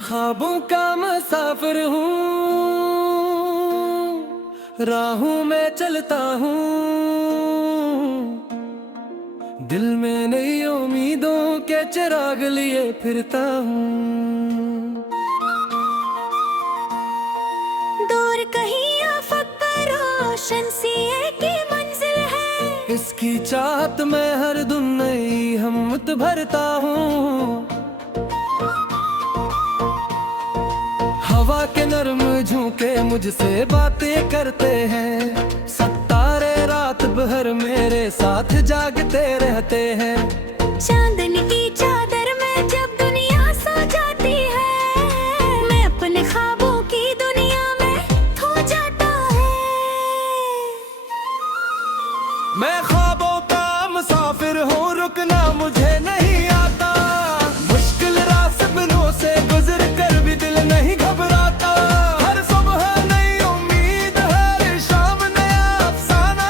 ख्वाबों का मुसाफिर हूँ, राहों में चलता हूँ, दिल में नई उम्मीदों के चिराग लिए फिरता हूँ। दूर कहीं आफक रोशन सी एक मंजिल है, इसकी चाहत में हर दिन नई हिम्मत भरता हूँ। हवा के नर्म झोंके मुझसे बातें करते हैं, सितारे रात भर मेरे साथ जागते रहते हैं। चांदनी की चादर में जब दुनिया सो जाती है, मैं अपने ख्वाबों की दुनिया में खो जाता है। मैं ख्वाबों का मुसाफिर हूँ, रुकना मुझे नहीं आता, मुश्किल रास्तों से गुजर कर भी दिल नहीं घबराता। हर सुबह नई उम्मीद, हर शाम नया अफसाना,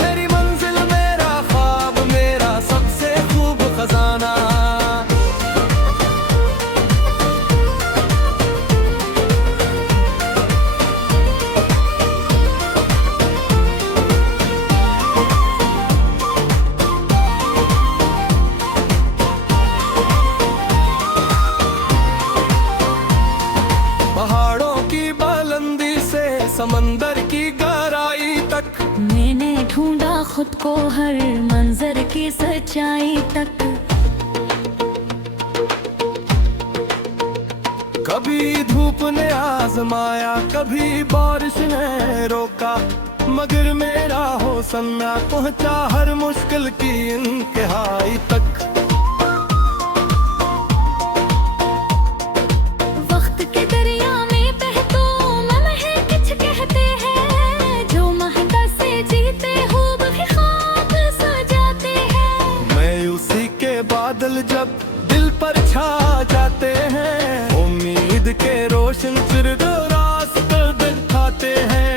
मेरी मंजिल मेरा ख्वाब मेरा सबसे खूब खजाना। पहाड़ों की बुलंदी से समंदर की गहराई तक, मैंने ढूंढा खुद को हर मंजर की सच्चाई तक। कभी धूप ने आजमाया, कभी बारिश ने रोका, मगर मेरा हौसला न पहुंचा हर मुश्किल की इंतहाई तक। वक्त के दरिया में बहतो लम्हे कुछ कहते हैं, जो महका से जीते खूब भी ख्वाब सो जाते हैं। मायूसी के बादल जब दिल पर छा जाते हैं, उम्मीद के रोशन फिर रास्ते दिखाते हैं।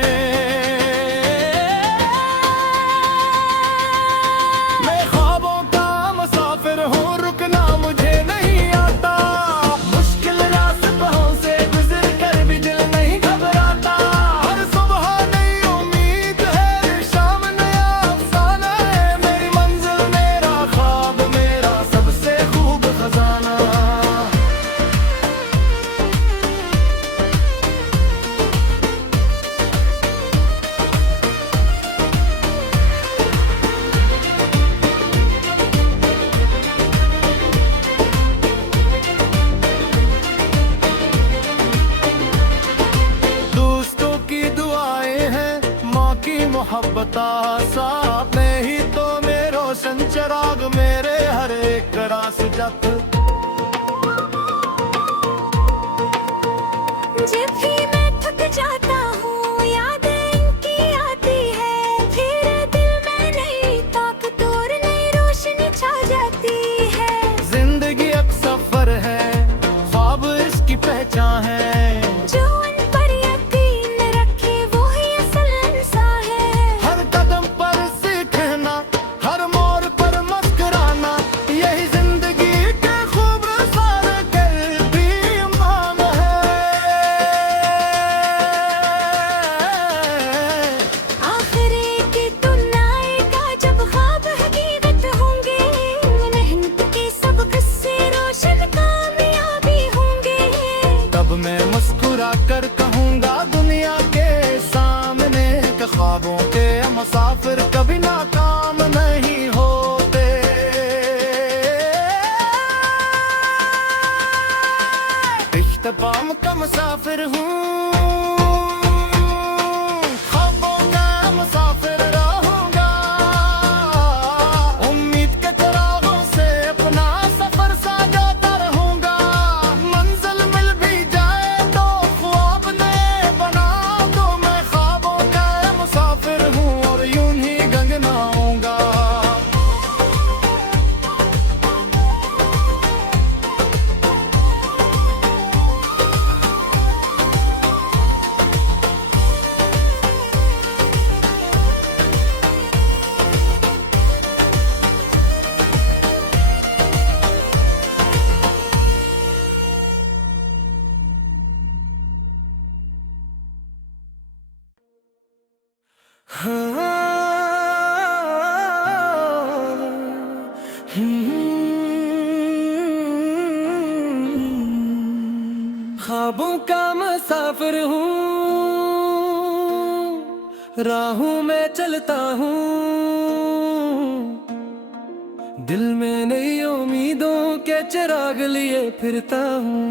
मैं ख्वाबों का मुसाफिर हूँ, रुकना मुझे नहीं आता, मुश्किल रास्तों से गुजर कर भी दिल नहीं घबराता। हर सुबह नई उम्मीद है, शाम नया अफसाना है, मेरी मंजिल मेरा ख्वाब मेरा सबसे खूब खजाना। दोस्तों की दुआएं हैं, माँ की मोहब्बत साथ में ही तो मेरे रोशन चिराग मेरे हर एक रास जत। जब भी मैं थक जाता हूँ याद इनकी आती है, फिर दिल में नई ताकत और नई रोशनी छा जाती है। जिंदगी एक सफर है, ख्वाब इसकी पहचान है, जो उन पर यकीन रखे वो ही असल इंसान है। हर कदम पर सीखना, हर मोड़ पर मुस्कुराना, यही जिंदगी के खूबसूरत भी इमाम है। आखिर एक दिन आएगा जब ख्वाब हकीकत होंगे, मेहनत के सब किस्से रोशन कामयाबी होंगे। तब मैं मुस्कुरा कर कहूँगा दुनिया के सामने कि ख्वाबों के मुसाफिर कभी नाकाम नहीं होते। इख्तिताम का मुसाफिर हूँ, ख्वाबों का मुसाफिर रहूँगा, उम्मीद के चिरागों से अपना सफर साजाता रहूँगा। मंजिल मिल भी जाए तो ख्वाब नए बना दो, मैं ख्वाबों का मुसाफिर हूँ और यूं ही गंगनाऊंगा। ख्वाबों का मुसाफिर हूँ, राहों में चलता हूँ, दिल में नई उम्मीदों के चिराग लिए फिरता हूँ।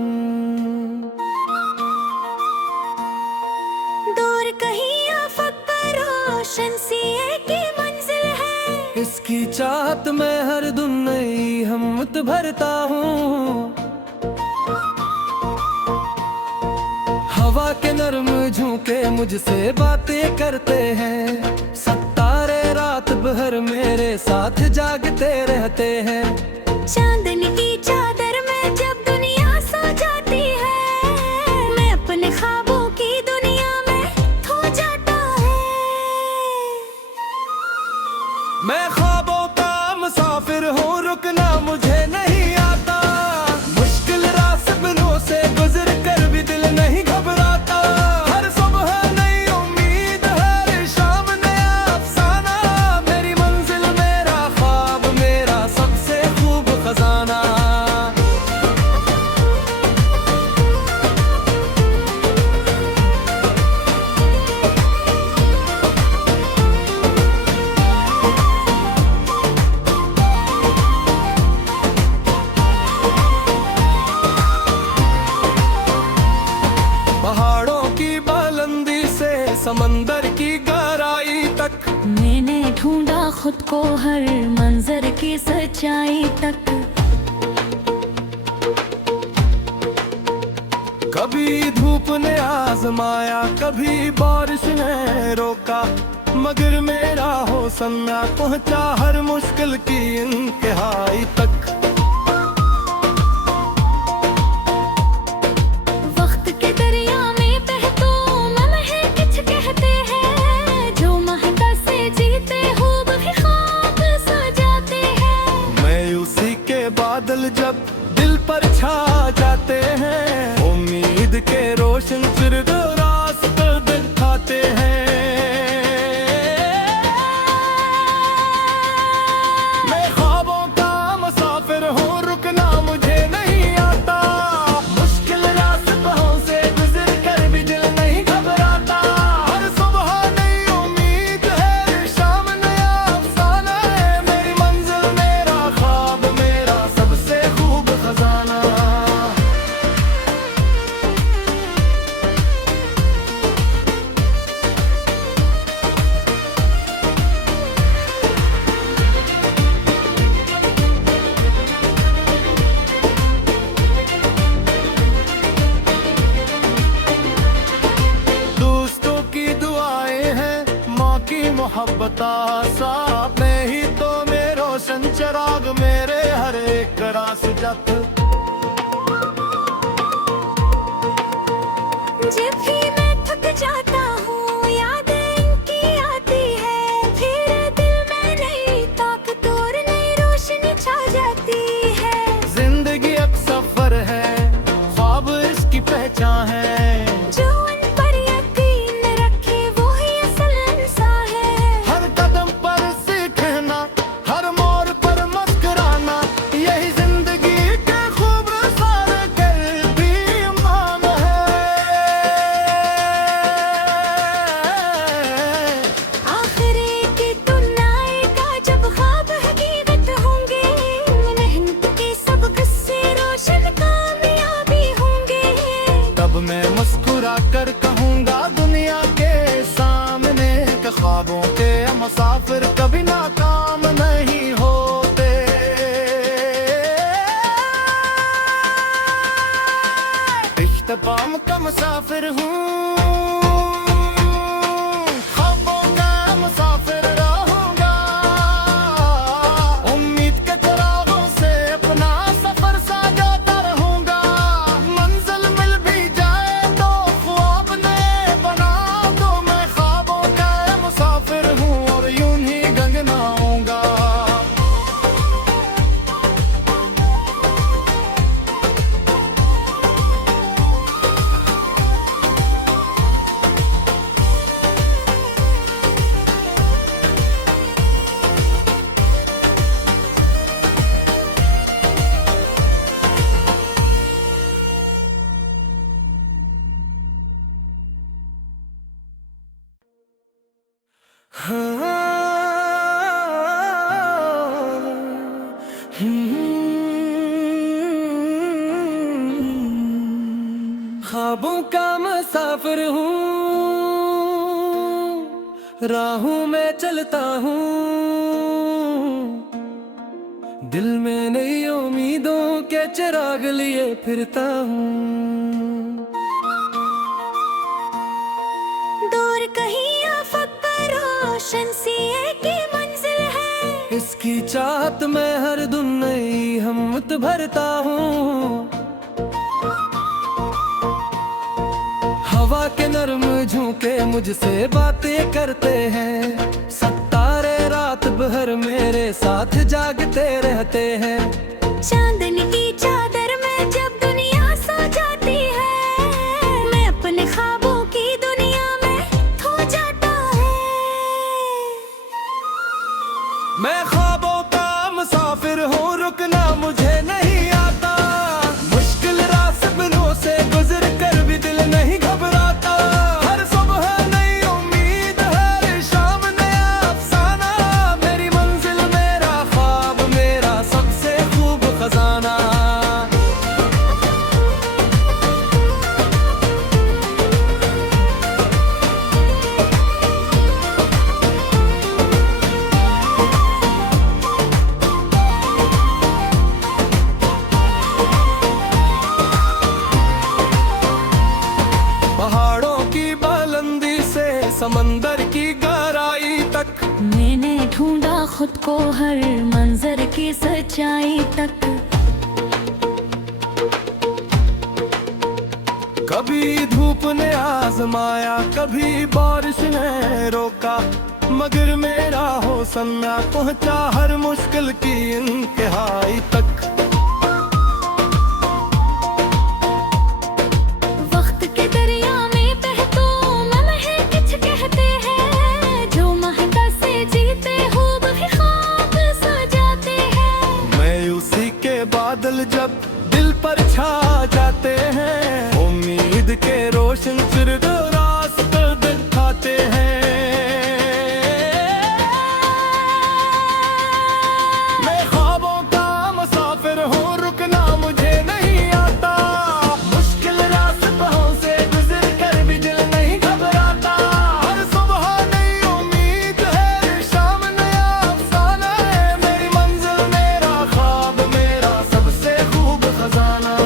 दूर कहीं आफक पर रोशन सी एक ही मंजिल है, इसकी चाहत में हर दिन नई हिम्मत भरता हूँ। हवा के नरम झोंके मुझसे बातें करते हैं, सितारे रात भर मेरे साथ जागते रहते हैं। चांदनी की चादर में जब दुनिया सो जाती है, मैं अपने ख्वाबों की दुनिया में खो जाता है। मैं ख्वाबों का मुसाफिर हूँ, रुकना मुझे नहीं आता, मुश्किल रास्तों से गुजर कर भी दिल नहीं घबराता। हर सुबह नई उम्मीद, हर शाम नया अफसाना, मेरी मंजिल मेरा ख्वाब मेरा सबसे खूब खजाना। पहाड़ों की बुलंदी से समंदर की गहराई तक, मैंने ढूंढा खुद को हर मंजर की सच्चाई तक। कभी धूप ने आजमाया, कभी बारिश ने रोका, मगर मेरा हौसला पहुंचा हर मुश्किल की इंतहाई तक। वक्त के दरिया में बहतो लम्हे कुछ कहते हैं, जो महका से जीते खूब भी ख्वाब सो जाते हैं। मायूसी के बादल जब दिल पर छा जाते हैं, उम्मीद के रोशन फिर रास्ते दिखाते हैं। मैं ख्वाबों का मुसाफिर हूँ, रुकना मुझे नहीं आता, मुश्किल रास्तों से गुजर कर भी दिल नहीं घबराता। हर सुबह नई उम्मीद है, शाम नया अफसाना है, मेरी मंजिल मेरा ख्वाब मेरा सबसे खूब खजाना। दोस्तों की दुआएं हैं, माँ की मोहब्बत साथ में ही तो मेरे रोशन चिराग मेरे हर एक रास जत। जब भी मैं थक जाता हूँ यादें इनकी आती है, फिर दिल में नई ताकत और नई रोशनी छा जाती है। जिंदगी एक सफर है, ख्वाब इसकी पहचान है, जो उन पर यकीन रखे वो ही असल इंसान है। हर कदम पर सीखना, हर मोड़ पर मुस्कुराना, यही जिंदगी के खूबसूरत कर भी ईमान है। आखिरी की तुम आएगा जब ख्वाब हकीकत होंगे, मेहनत के सब किस्से रोशन कामयाबी होंगे। तब मैं मुस्कुरा कर कहूँगा दुनिया के सामने कि ख्वाबों के मुसाफिर कभी नाकाम नहीं होते। इश्तिकाम का मुसाफिर हूँ, ख्वाबों का मुसाफिर रहूँगा, उम्मीद के चिरागों से अपना सफर साझाता रहूँगा। मंजिल मिल भी जाए तो ख्वाब नए बना दो, मैं ख्वाबों का मुसाफिर हूँ और यूं ही ख्वाबों का मुसाफिर हूँ, राहों में चलता हूँ, दिल में नई उम्मीदों के चिराग लिए फिरता हूँ। दूर कहीं आफत रोशन सी एक ही मंजिल है, इसकी चाहत में हर दिन नई हिम्मत भरता हूँ। हवा के नर्म झोंके मुझसे बातें करते हैं, सितारे रात भर मेरे साथ जागते रहते हैं। चांदनी की चादर में जब दुनिया सो जाती है, मैं अपने ख्वाबों की दुनिया में खो जाता है। मैं ख्वाबों का मुसाफिर हूँ, रुकना मुझे नहीं आता, मुश्किल रास्तों से गुजर कर भी दिल नहीं घबराता। हर सुबह नई उम्मीद, हर शाम नया अफसाना, मेरी मंजिल मेरा ख्वाब मेरा सबसे खूब खजाना। पहाड़ों की बुलंदी से समंदर की गहराई तक, मैंने ढूंढा खुद को हर मंजर की सच्चाई तक। कभी धूप ने आजमाया, कभी बारिश ने रोका, मगर मेरा हौसला पहुंचा हर मुश्किल की इंतहाई तक। वक्त के दरिया में बहतो लम्हे कुछ कहते हैं, जो महका से जीते हो वही ख्वाब सो जाते हैं। मैं उसी के बादल जब दिल पर छा जाते हैं, उम्मीद के रोशन फिर रास्ते दिखाते हैं। मैं ख्वाबों का मुसाफिर हूँ, रुकना मुझे नहीं आता, मुश्किल रास्तों से गुजर कर भी दिल नहीं घबराता। हर सुबह नई उम्मीद है, शाम नया अफसाना है, मेरी मंजिल मेरा ख्वाब मेरा सबसे खूब खजाना।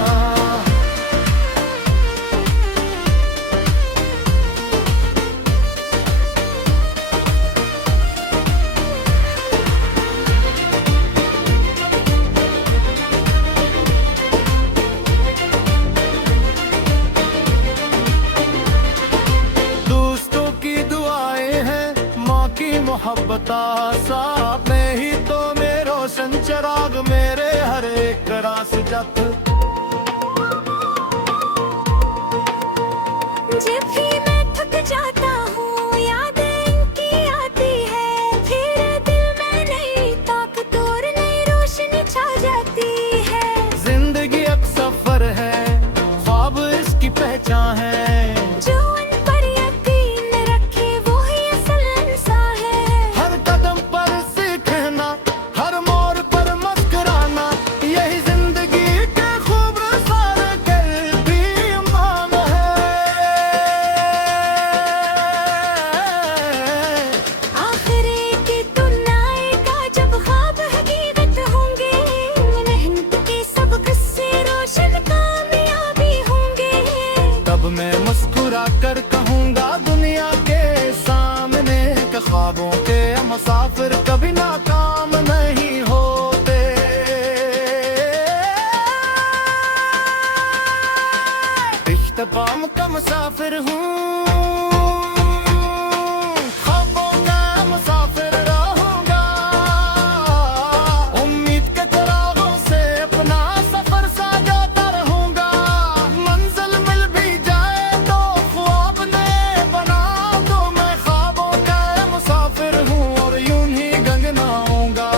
दोस्तों की दुआएं हैं, माँ की मोहब्बत साथ में ही तो मेरे रोशन चिराग मेरे हर एक रास जप। जब भी मैं थक जाता हूँ यादें इनकी आती है, फिर दिल में नई ताकत और नई रोशनी छा जाती है। जिंदगी एक सफर है, ख्वाब इसकी पहचान है, जो उन पर यकीन रखे वो ही असल इंसान है। हर कदम पर सीखना, हर मोड़ पर मुस्कुराना, यही जिंदगी के खूबसूरत भी ईमान है। आखिर की दिन आएगा जब ख्वाब हकीकत होंगे, मेहनत के सब किस्से रोशन कामयाबी होंगे। तब मैं मुस्कुरा कर कहूँगा दुनिया के सामने कि ख्वाबों के मुसाफिर कभी नाकाम नहीं होते। इश्तिकाम का मुसाफिर हूँ, ख्वाबों का मुसाफिर रहूँगा, उम्मीद के चिरागों से अपना सफर साजाता रहूँगा। मंजिल मिल भी जाए तो ख्वाब नए बना दो, मैं ख्वाबों का मुसाफिर हूँ और यूं ही गंगनाऊंगा।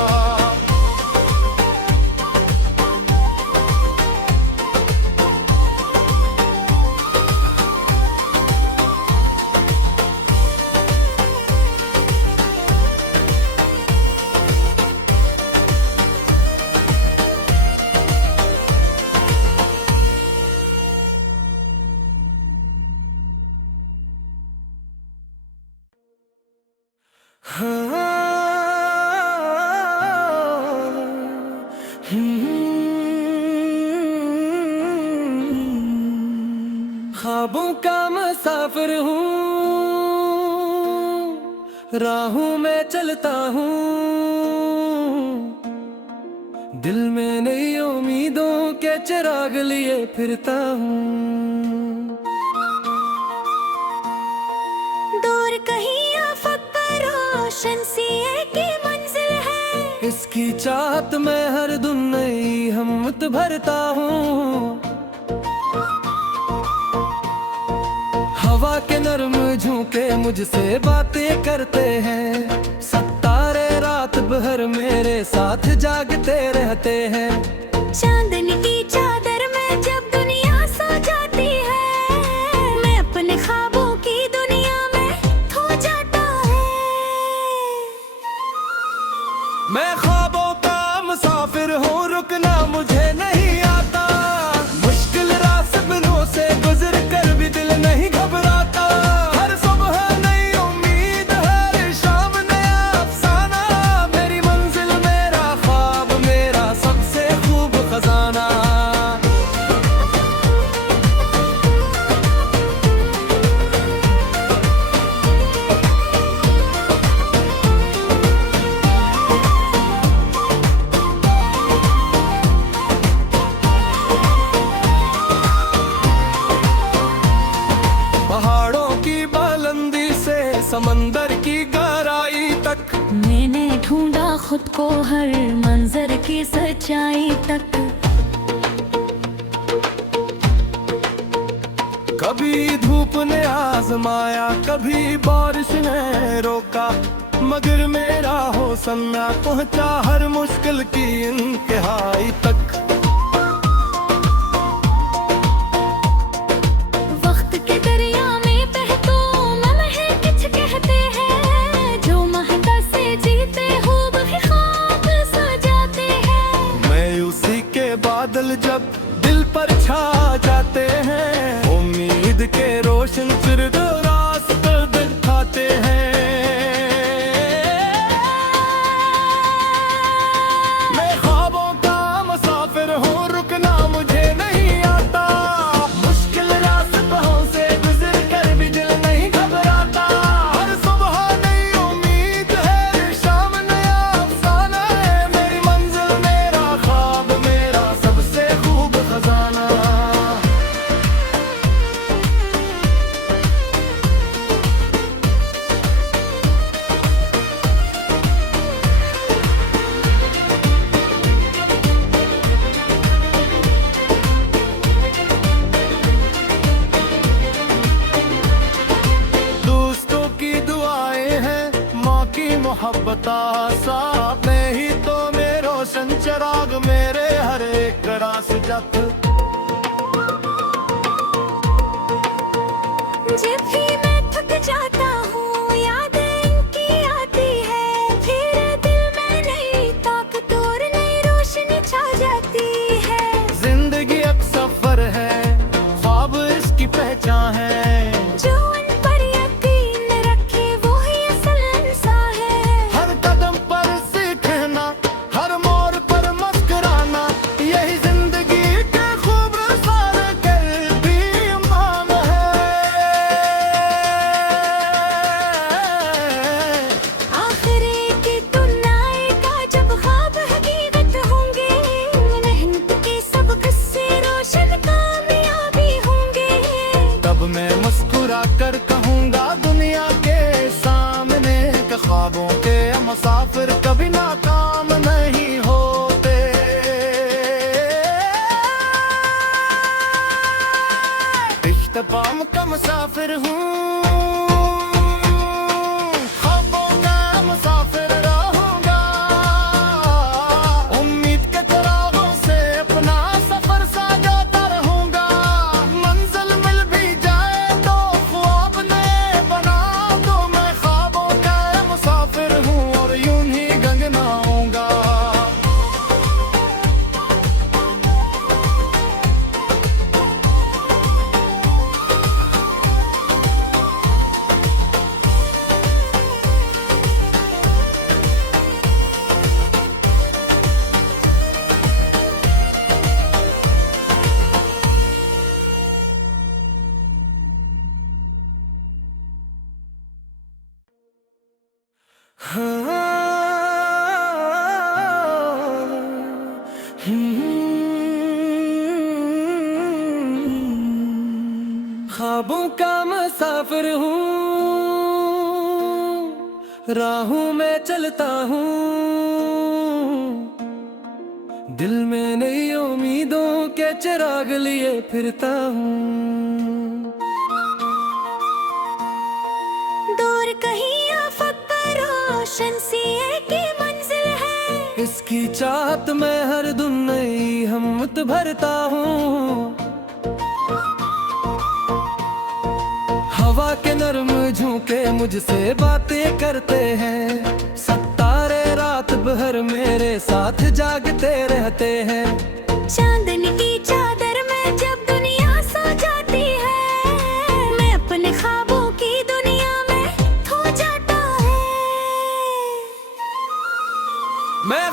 ख्वाबों का मुसाफिर हूँ, राहों में चलता हूँ, दिल में नई उम्मीदों के चिराग लिए फिरता हूँ। दूर कहीं आफत पर रोशन सी एक ही मंजिल है, इसकी चाहत में हर दिन नई हिम्मत भरता हूँ। हवा के नरम झोंके मुझसे बातें करते हैं, सितारे रात भर मेरे साथ जागते रहते हैं। चांदनी की चादर में जब दुनिया सो जाती है, मैं अपने ख्वाबों की दुनिया में खो जाता है। मैं ख्वाबों का मुसाफिर हूँ, रुकना मुझे नहीं आता, मुश्किल रास्तों से गुजर कर भी दिल नहीं घबराता। हर सुबह नई उम्मीद, हर शाम नया अफसाना, मेरी मंजिल मेरा ख्वाब मेरा सबसे खूब खजाना। पहाड़ों की बुलंदी से समंदर की गहराई तक, मैंने ढूंढा खुद को हर मंजर की सच्चाई तक। कभी धूप ने आजमाया, कभी बारिश ने रोका, मगर मेरा हौसला पहुंचा हर मुश्किल की इंतहाई तक। वक्त के दरिया में बहतो लम्हे किछ कहते हैं, जो महका से जीते खूब ही ख्वाब सजाते हैं। मैं उसी के बादल जब दिल पर छा जाते हैं, उम्मीद के रोशन फिर रास्ते दिखाते हैं। मैं ख्वाबों का मुसाफिर हूँ, रुकना मुझे नहीं आता, मुश्किल रास्तों से गुजर कर भी दिल नहीं घबराता। हर सुबह नई उम्मीद है, शाम नया अफसाना है, मेरी मंजिल मेरा ख्वाब मेरा सबसे खूब खजाना। दोस्तों की दुआएं हैं, माँ की मोहब्बत साथ में ही तो मेरे रोशन चिराग मेरे हर एक रास जप। जब भी मैं थक जाता हूँ यादें इनकी आती है, फिर दिल में नई ताकत और नई रोशनी छा जाती है। जिंदगी एक सफर है, ख्वाब इसकी पहचान है, जो उन पर यकीन रखे वो ही असल इंसान है। हर कदम पर सीखना, हर मोड़ पर मुस्कुराना, यही जिंदगी के खूबसूरत कर भी ईमान है। आखिरी की तुनाई का जब ख्वाब हकीकत होंगे, मेहनत के सब किस्से रोशन कामयाबी होंगे। तब मैं मुस्कुरा कर कहूँगा दुनिया के सामने कि ख्वाबों के मुसाफिर कभी नाकाम नहीं होते। इश्तिकाम का मुसाफिर हूँ, ख्वाबों का मुसाफिर रहूँगा, उम्मीद के चिरागों से अपना सफर साजाता रहूँगा। मंजिल मिल भी जाए तो ख्वाब नए बना दो, मैं ख्वाबों का मुसाफिर हूँ और यूं ही गंगनाऊंगा। हाँ, ख्वाबों का मुसाफिर हूँ, राहों में चलता हूँ, दिल में नई उम्मीदों के चिराग लिए फिरता हूँ। दूर कहीं आफक रोशन सी एक ही मंजिल है, इसकी चाहत में हर दिन नई हिम्मत भरता हूँ। हवा के नर्म झोंके मुझसे बातें करते हैं, सितारे रात भर मेरे साथ जागते रहते हैं। चांदनी की चादर में जब दुनिया सो जाती है, मैं अपने ख्वाबों की दुनिया में खो जाता है। मैं